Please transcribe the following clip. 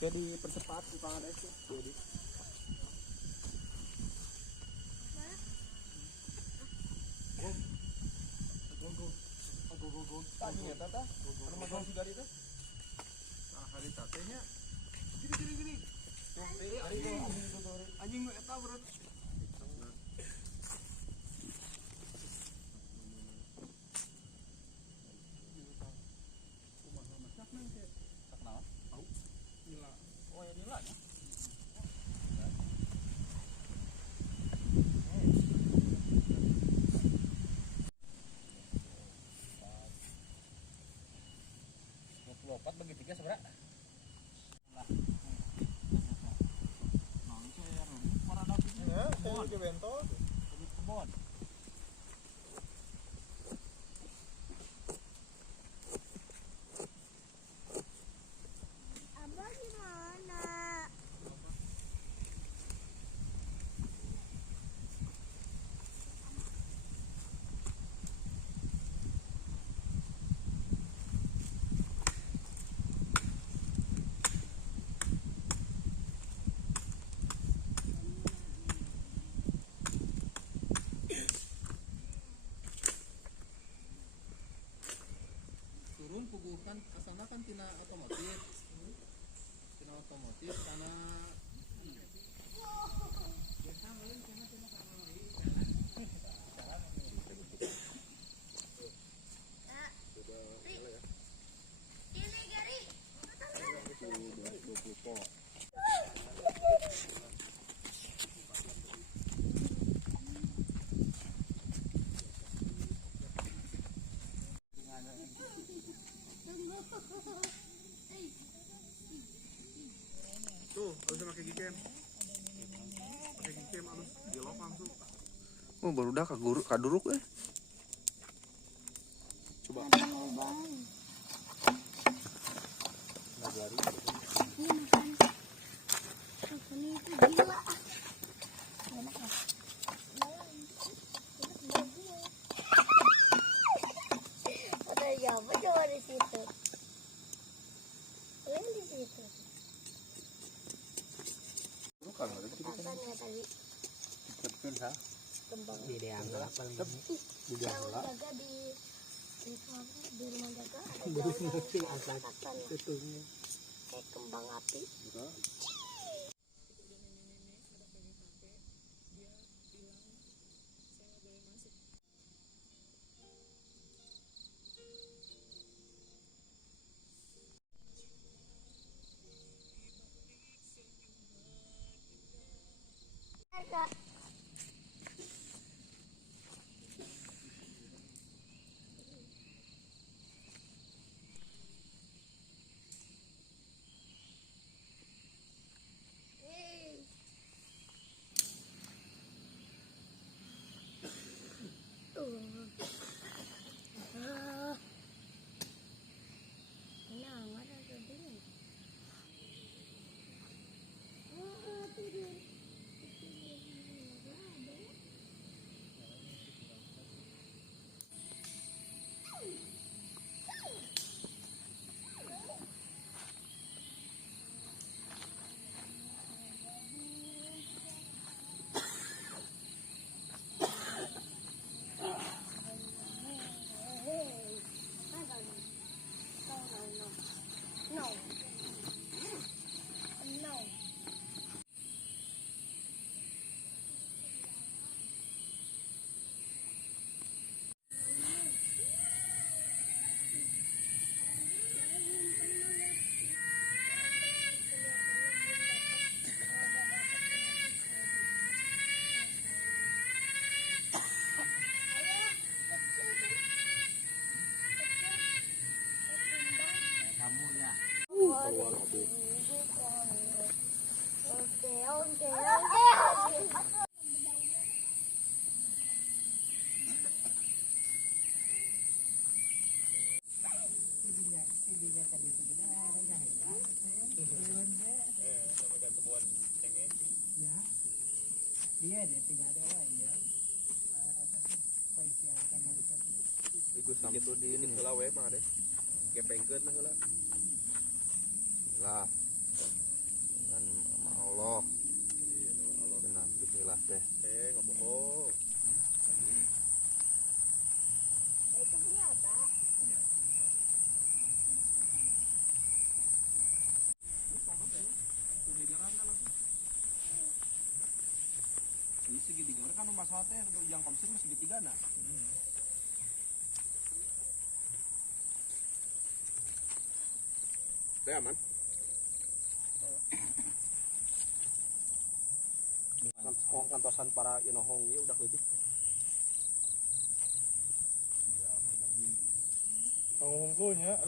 Jadi percepat utangan itu. Jadi. Go. Tadi ya tata. Anu magang si dari itu. Nah, hari tatenya. Gini. Anjing eta berat. Oh ya nila. Lopat bagi tiga seberapa? Lah. Nah, itu ya para dapurnya. Ya, saya di bentol. Di kebon. Abah gimana? Turun puguhan asalnya kan tina otomotif karena Ini Gary. tuh harusnya pakai gikem harus dilok langsung. Oh baru dah kaduruk Coba. Nagari. Ini itu gila. Enak ya? Ada siapa coba di situ? Kalian di situ. Bukan ada Rasanya tadi dikepin ha. kembang. di dianggap paling Yang jaga di rumah jaga ada daun katanya kayak kembang api. Kak. Ini hangat atau dingin? Tidur. No. dia tinggal ada ya Ikut sampai di ini lah we mah deh. Kepengkeun lah. teh. Nggak bohong. Itu punya apa? Ini segitiga kan masalah teh yang komsel masih segitiga nah. Teh aman. Kantosan para inohong ya udah gitu. Ngomongnya,